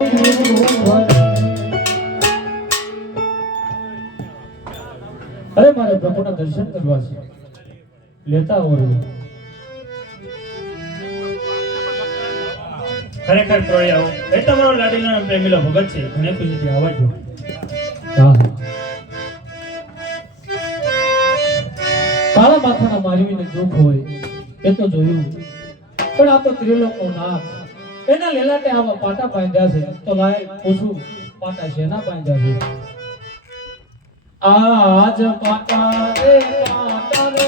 અરે મારે પ્રભુના દર્શન કરવા છે, લેતા આવો. ખરેખર પ્રોય આવો એ તમારો લાડીલો અને પ્રેમીલો ભગત છે. ઘણી ખુશીથી આવજો. કાળા માથાના માનવીને દુઃખ હોય એ તો જોયું, પણ આ તો ત્રિલોકનો નાથ, એના લેલાટે આવા પાટા બાંધ્યા છે. તો લાય પૂછું, પાટા શેના બાંધ્યા છે? આજ પાટા રે પાટા રે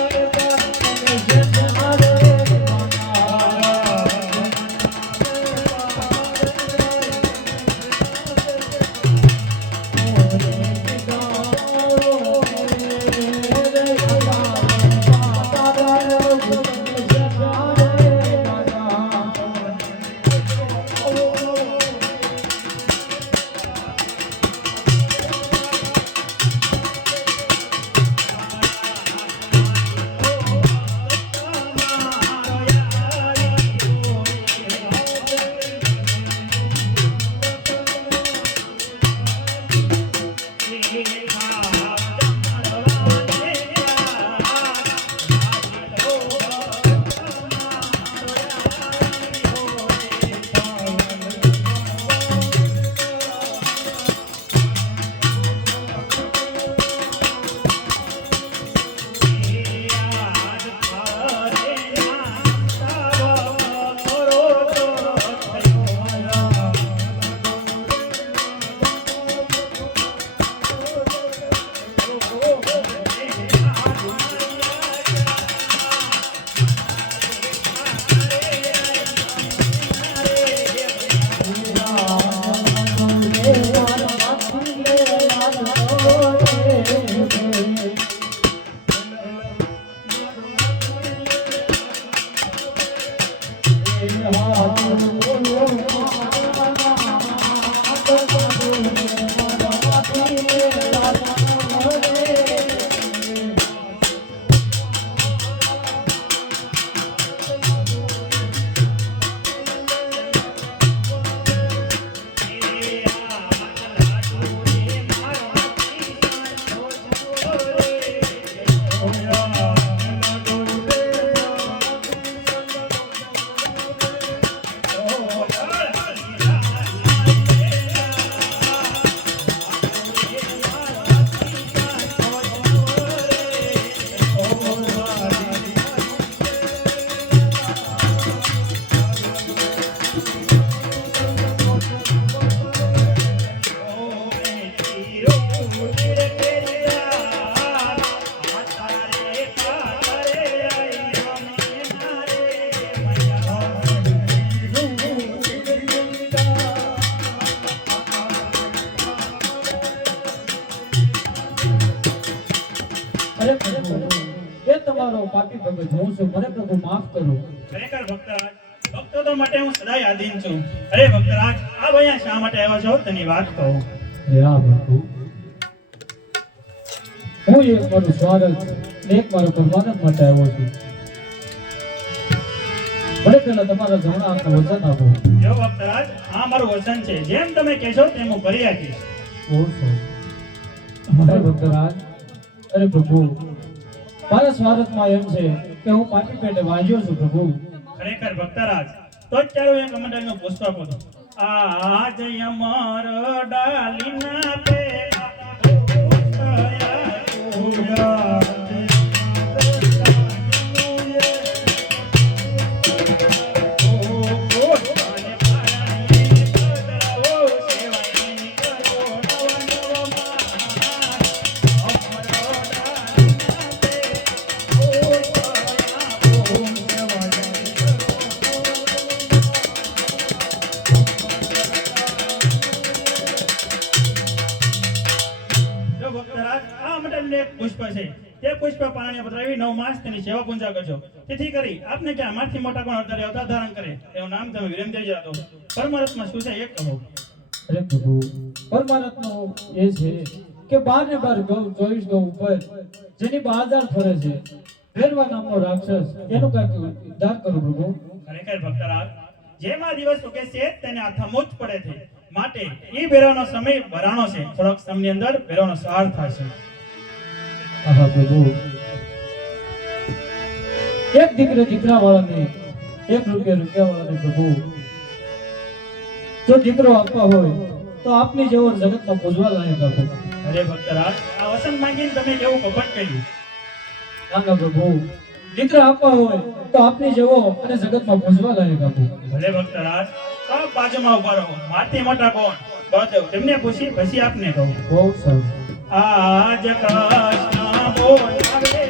પાપી ભગત હું છું, મને પ્રભુ માફ કરો. ખરેખર ભક્તરાજ, ભક્તો તો માટે હું સદાય આધીન છું. અરે ભક્તરાજ, આ ભયા શા માટે આવ્યા છો તેની વાત કહો. હે આ પ્રભુ, હું એક મારું સ્વાર્થ એક મારું પરમાનંદ માટે આવ્યો છું. મને પેલા તમારા જમણા હાથનું વચન આપો. જો ભક્તરાજ, આ મારું વચન છે, જેમ તમે કહેશો તેમ હું કરી આપીશ. અરે ભક્તરાજ, અરે પ્રભુ, મારા સ્વાર્થમાં એમ છે કે હું પાટી પેટે વાંચ્યો છું પ્રભુ. ખરેખર ભક્તરાજ, તો જ ચાલો એક કમંડલનો પુષ્પ આપો. આજ અમર ડાલીના પેલા પુષ્પ છે, તે પુષ્પ પાણી પધરાવી 9 માસ તેની સેવા પૂજા કરજો. તેથી કરી આપને કે અમારથી મોટા કોણ અવતારે અવતાર ધારણ કરે એવું નામ તમે વિરેન્દ્રજી હતો. પરમાત્મા શું છે એક કહો. અરે પ્રભુ, પરમાત્મા એ છે કે 12 ને 12 ગૌ 24 ગૌ ઉપર જેની 12 ફરે છે, ભેરવા નામનો રાક્ષસ, એનું કાંઈક ઉદ્ધાર કરો પ્રભુ. ખરેખર ભક્તરાજ, જેમાં દિવસ ઉગે છે તેને આ થમું જ પડે છે. માટે ઈ ભેરવનો સમય વરાણો છે, થોડોક સમયની અંદર ભેરવનો સહાર થશે. આહા પ્રભુ, એક દીકરો દીકરા વાળાને, એક રૂપિયા વાળાને પ્રભુ જો દીકરો આપવા હોય તો આપની જેવો જગતમાં પૂજવા લાયક આપો. અરે ભક્તરાજ, આ વસંત માંગીને તમે કેવું કપટ કર્યું. ના ના પ્રભુ, દીકરા આપવા હોય તો આપની જેવો અને જગતમાં પૂજવા લાયક આપો. ભલે ભક્તરાજ, આપ બાજુમાં ઉભા રહો. મારથી મોટા કોણ? બળદેવ. તેમને પૂછી પછી આપને કહું. બહુ સારું. આજ કૃષ્ણ બોલાવે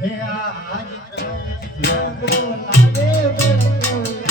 હે આજ કૃષ્ણ બોલાવે બળદેવ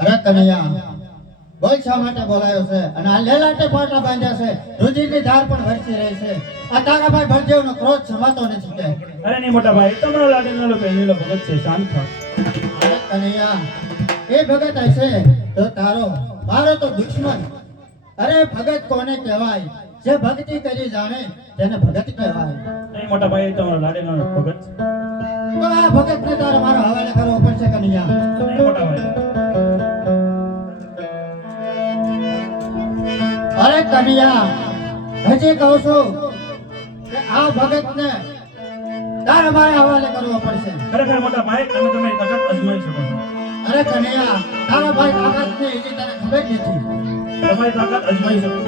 અરે કનૈયા, બોલ શા માટે બોલાયો છે? અને આ લેલાટે પાટા બાંધ્યા છે, રુધિરની ધાર પણ વરસી રહી છે. આ તારાભાઈ ભરદેવનો ક્રોધ સમાતો નથી કે? અરે નહીં મોટા ભાઈ, તમારો લાડીનો પહેલેલો ભગત છે, શાંત થાઓ. અરે કનૈયા, એ ભગત હશે તો તારો, મારો તો દુશ્મન. અરે ભગત કોને કહેવાય? જે ભક્તિ કરી જાણે તેને ભગત કહેવાય. નહીં મોટા ભાઈ, તમારો લાડીનો ભગત છે. તો આ ભગતને તારે મારો હવાલે કરવો પડશે કનૈયા. નહીં મોટા ભાઈ. અરે કનૈયા, હજી કહું છું કે આ ભગતને તારે મારે હવાલે કરવો પડશે. ખરેખર મોટા ભાઈ, તમે તમારી તાકાત અજમાવી શકો છો. અરે કનૈયા, તારા ભાઈ તાકાતની હજી તને ખબર નથી. તમારી તાકાત અજમાવી શકો.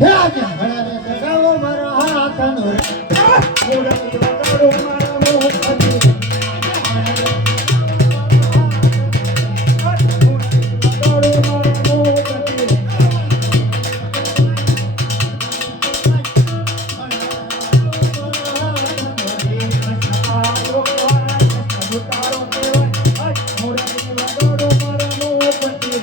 હે આજે હળારે સગાવો મારા હાથનો રે. મોરલી વગાડો મારા મોહપતિ. મોરલી વગાડો મારા મોહપતિ.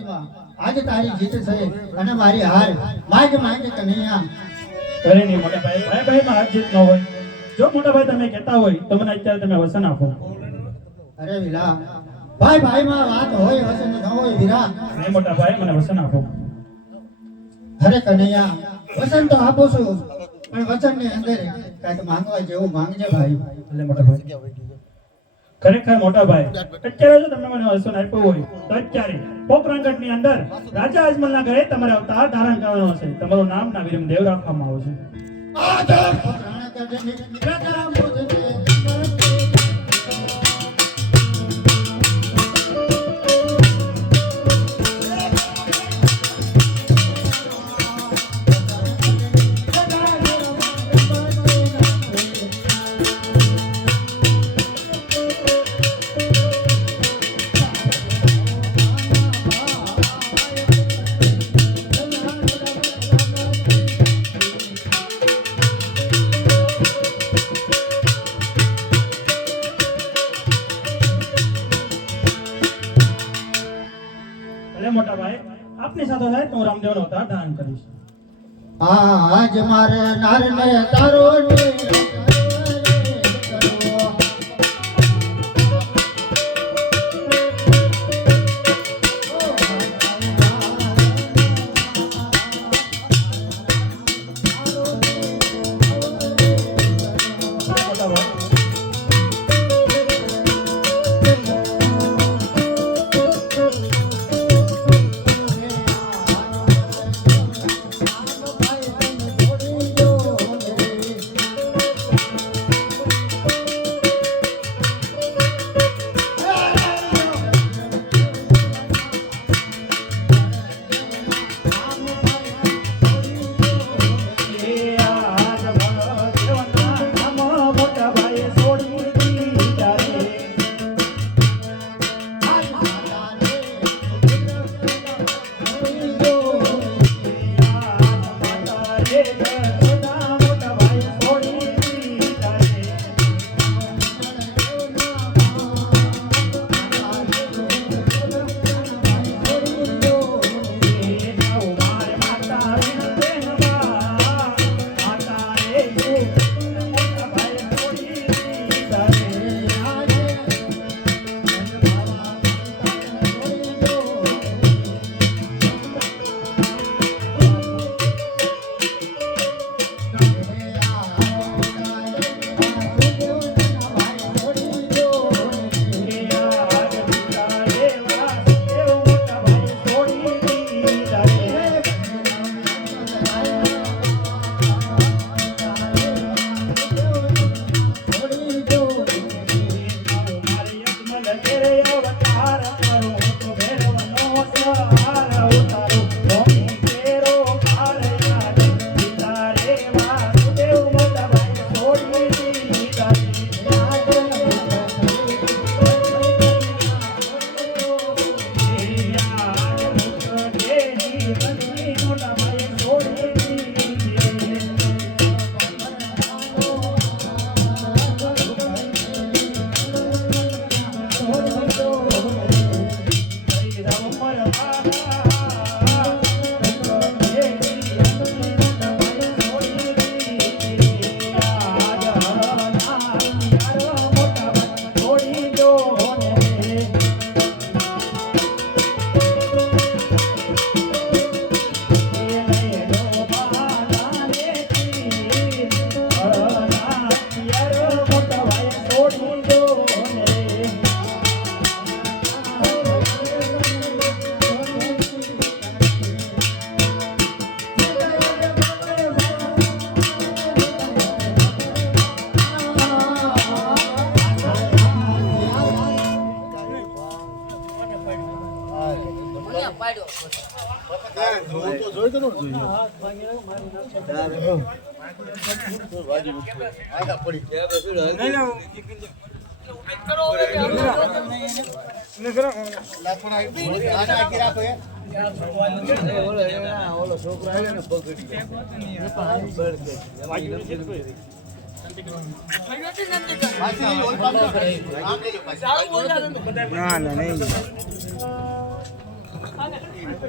લડાઈમાં આજે તારી જીત છે અને મારી હાર માંગ માંગ કનૈયા. કરે નહીં મોટા ભાઈ, ભાઈ ભાઈમાં હાથ જીત ન હોય. જો મોટા ભાઈ તમે કહેતા હોય તો મને અત્યારે તમે વસન આપો. અરે વીરા, ભાઈ ભાઈમાં વાત હોય વચન ન હોય વીરા. નહીં મોટા ભાઈ, મને વસન આપો. અરે કનૈયા, વચન તો આપું છું પણ વચનની અંદર કાંઈક માંગવા જેવું માંગજે ભાઈ. એટલે મોટા ભાઈ, ખરેખર મોટા ભાઈ, અત્યારે જો તમે મને વસન આપ્યું હોય તો અત્યારે પોકરણગઢની અંદર રાજા અજમલના ઘરે તમારે અવતાર ધારણ કરવાનો છે. તમારું નામ ના વીરમદેવ રાખવામાં આવશે. એટલે મોટા ભાઈ, આપની સાથે થાય તો હું રામદેવનો અવતાર ધારણ કરીશ. આજ મારે નારને તારો ને મોટા ભાઈ,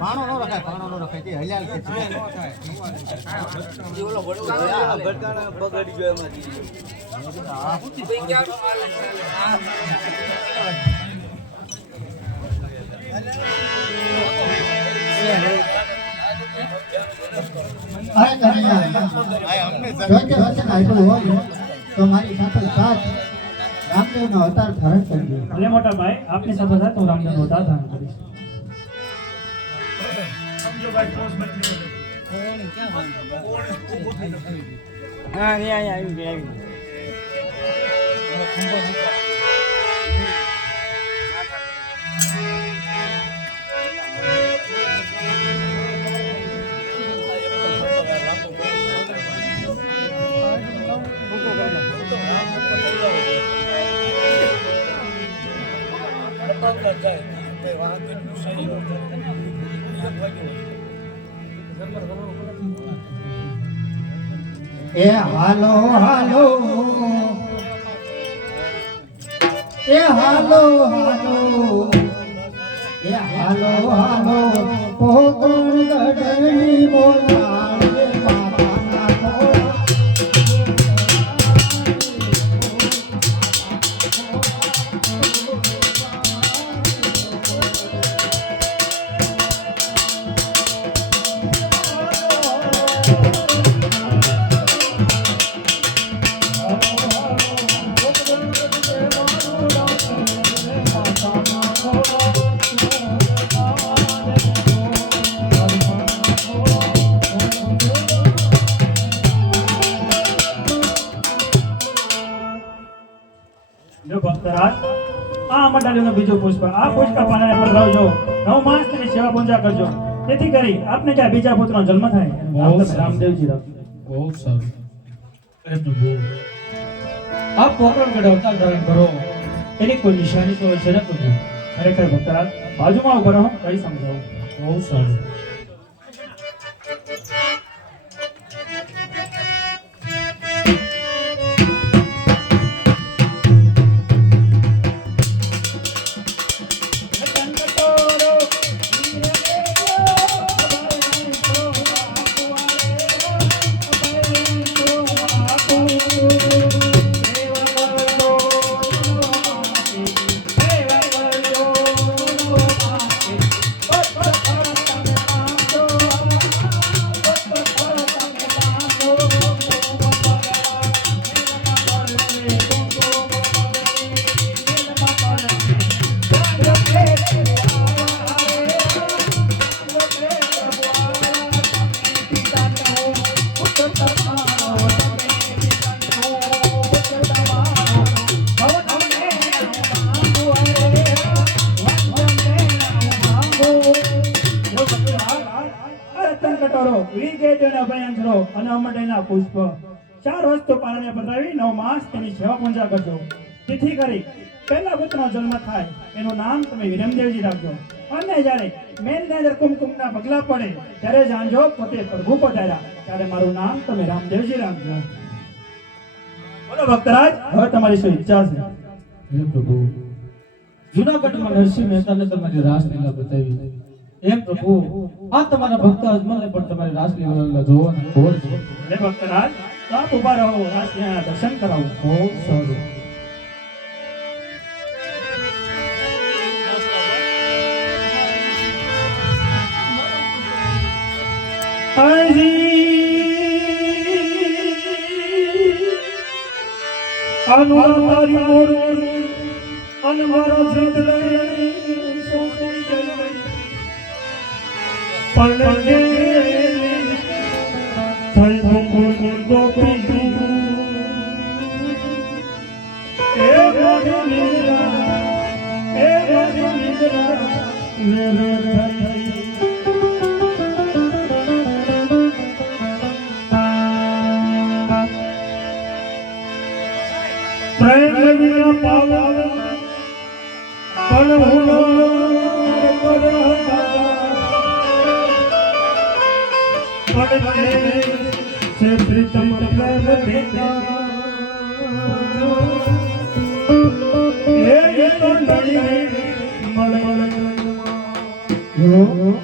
પાણો નો રખાય તે હલ્યાલ કે છે ઓલો ભડકાણા બગડી ગયો એમાંથી અરે કનૈયા જો કે વચન આપ્યું હોય તો મારી સાથે સાથ રામદેવનો અવતાર ધારણ કરજો. ભલે મોટા ભાઈ આપની સાથે સાથે હું રામદેવનો અવતાર ધારણ કરીશ. હા અહીંયા આવી એ હાલો હાલો એ હાલો હાલો એ હાલો હાલો પોકણ ગઢની બોલાવે માતાના ખોળા. જો ભક્તરાજ આ અમરડાલીનું બીજું પુષ્પ આ પુષ્પ પાનાને પધરાવજો 9 માસ તેની સેવા પૂજા કરજો જેથી કરી આપને જ્યાં બીજા પુત્રનો જન્મ થાય એનું નામ તમે રામદેવજી રાખજો. બહુ સારું. અરે પ્રભુ આપ પોકરણગઢ અવતાર ધારણ કરો એની કોઈ નિશાની તો છે ને પ્રભુ? ખરેખર ભક્તરાજ બાજુમાં ઉભો રહો કઈ સમજાવું. બહુ સારું. અને અમરડાલીના પુષ્પ 4 વસ્તુ પારણે પધરાવી 9 માસ તેની સેવા પૂજા કરજો જેથી કરી પહેલા પુત્રનો જન્મ થાય એનું નામ તમે વિરમદેવજી રાખજો અને જ્યારે મેલને અંદર કુમકુમના પગલા પડે ત્યારે જાણજો પોતે પ્રભુ પધાર્યા ત્યારે મારું નામ તમે રામદેવજી રાખજો. બોલો ભક્તરાજ હવે તમારી શું ઈચ્છા છે? હે પ્રભુ જૂનાગઢમાં નરસિંહ મહેતાને તમારી રાસલીલા બતાવી એમ પ્રભુ આ તમારા ભક્ત અજમલને પણ તમારી રાસલીલા જોવાની ખોર છે. હે ભક્તરાજ તો આપ ઉભા રહો રાસલીલાના દર્શન કરાવો. બહુ સારું. અનુરાધારી મોરલી અનમારો જીતલઈ સોસી ગઈ પલકે થઈ મુકુર ગોપી એ ગોડી નિદ્રા મેરે થઈ પ્રેમ વિના પાવન પણ હુનો પડે સે પ્રીતમ પ્રેમ દેખા એ તો નડી મળે Oh,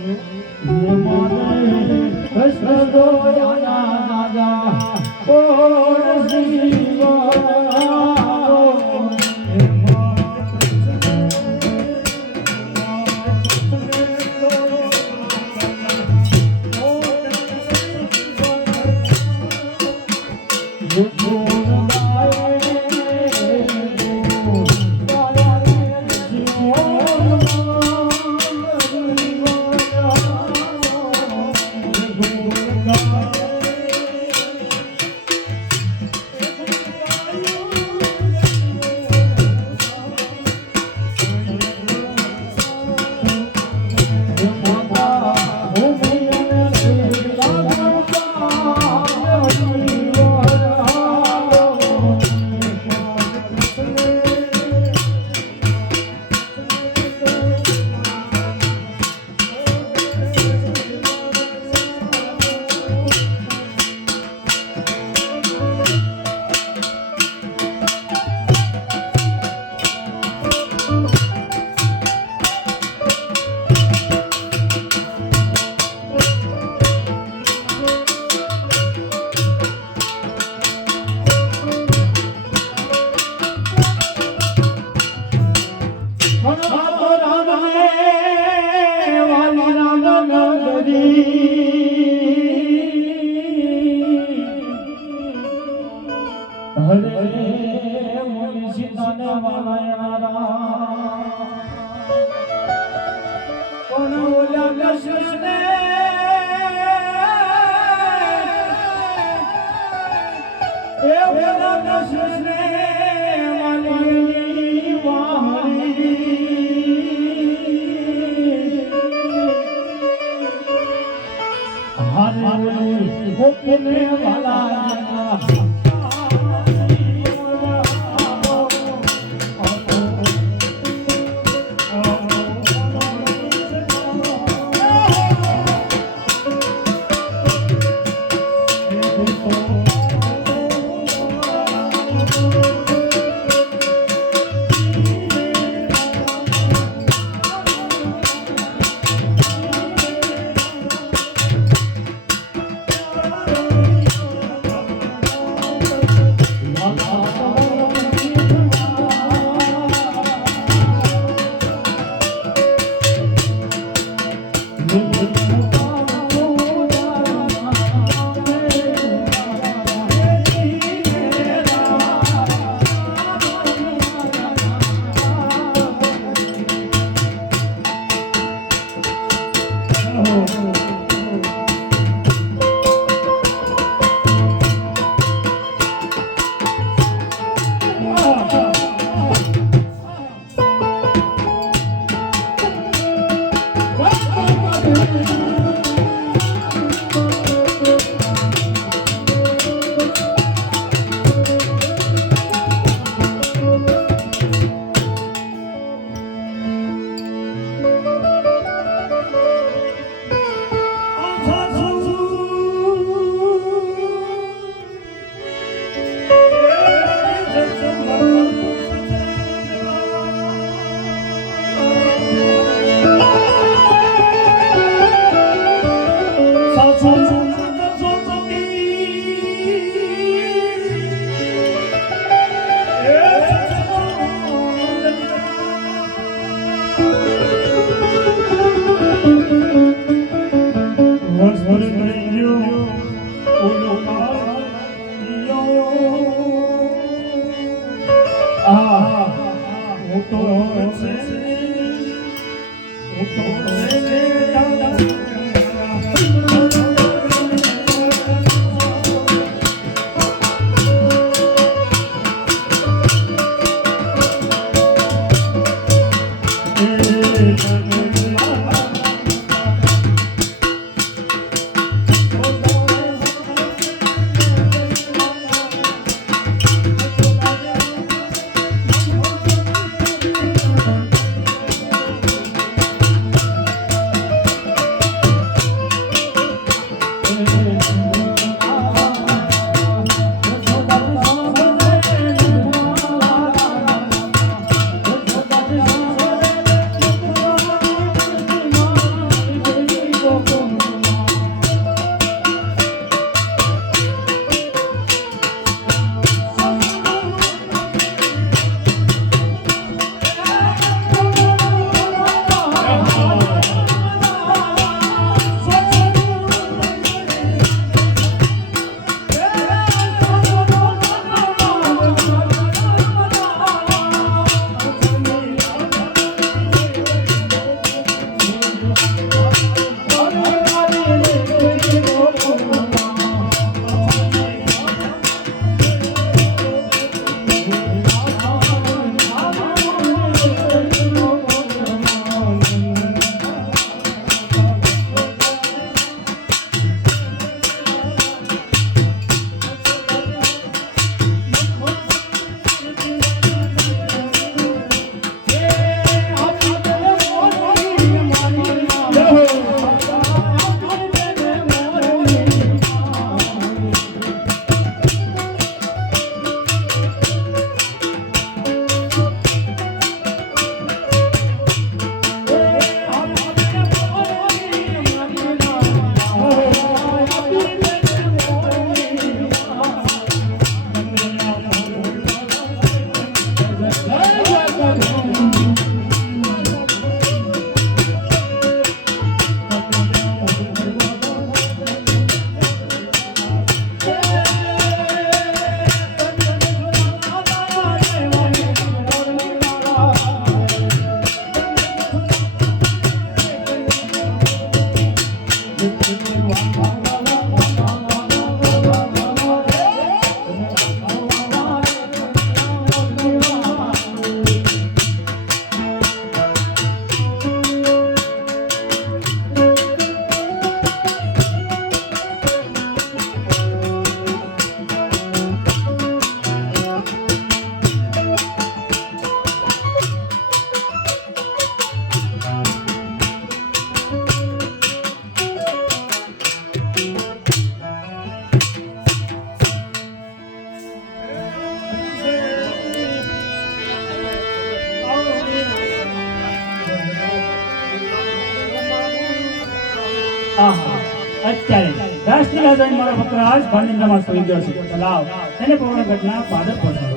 અત્યારે રાષ્ટ્રીય રાજધાની મારો પુત્ર આજ ભાનિંદામાં સૂઈ ગયો છે. તો લાવ તેને પૂર્ણ ઘટના પાદર પહોંચાડો.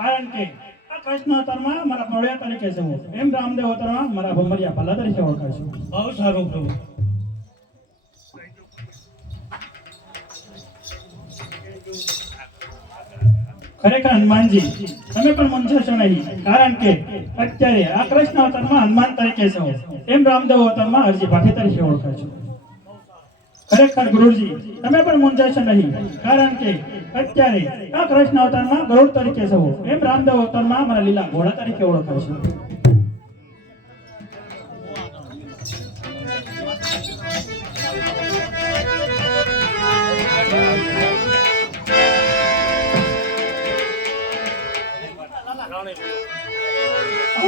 કારણ કે આ કૃષ્ણ અવતારમાં મારા નોળિયા તરીકે છે એમ રામદેવ અવતારમાં મારા ભમરિયા ભલા તરીકે ઓળખાય છે. બહુ સારું પ્રભુ. ખરેખર હનુમાનજી તમે પણ મૂંઝાશો નહીં, કારણ કે અત્યારે આ કૃષ્ણ અવતારમાં હનુમાન તરીકે છો એમ રામદેવ અવતારમાં હરજી ભાટી તરીકે ઓળખાય છે. ખરેખર ગુરુજી તમે પણ મૂંઝાશો નહીં, કારણ કે અત્યારે આ કૃષ્ણ અવતારમાં ગરુડ તરીકે છો એમ રામદેવ અવતારમાં મારા લીલા ઘોડા તરીકે ઓળખાય છે.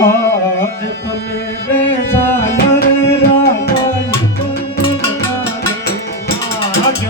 આજ તમે રે સાલર રાગલ આજ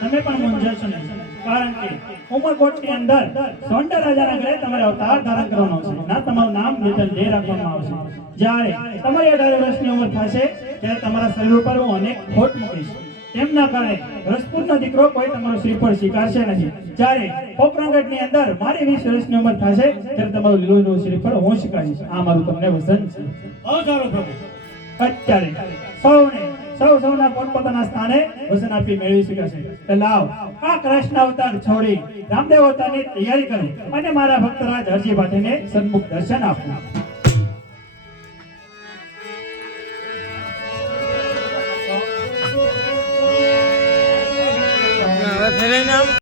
તમે પણ મૂંઝાશો નહીં, કારણ કે ઉમરકોટની અંદર સોંડા રાજાના ઘરે તમારે અવતાર ધારણ કરવાનો છે. ના તમારું નામ નિતન દે રાખવામાં આવશે. જ્યારે તમારી 18 વર્ષની ઉંમર થશે ત્યારે તમારા શરીર ઉપર હું અનેક ખોટ મૂકીશ. તેમના કારણે રજપૂતનો દીકરો કોઈ તમારું શ્રીફળ સ્વીકારશે નહીં. જ્યારે પોકરણગઢની અંદર મારી 20 વર્ષની ઉંમર થશે ત્યારે તમારું લીલું શ્રીફળ હું સ્વીકારીશ. આ મારું તમને વચન છે. બહુ સારું પ્રભુ. અત્યારે સૌના પોતપોતાના સ્થાને વચન આપી મેળવી શકાશે. તો લાવ આ કૃષ્ણ અવતાર છોડી રામદેવ અવતારની તૈયારી કરો અને મારા ભક્તરાજ હરજી ભાટીને સન્મુખ દર્શન આપો. ફેરાઈને આમ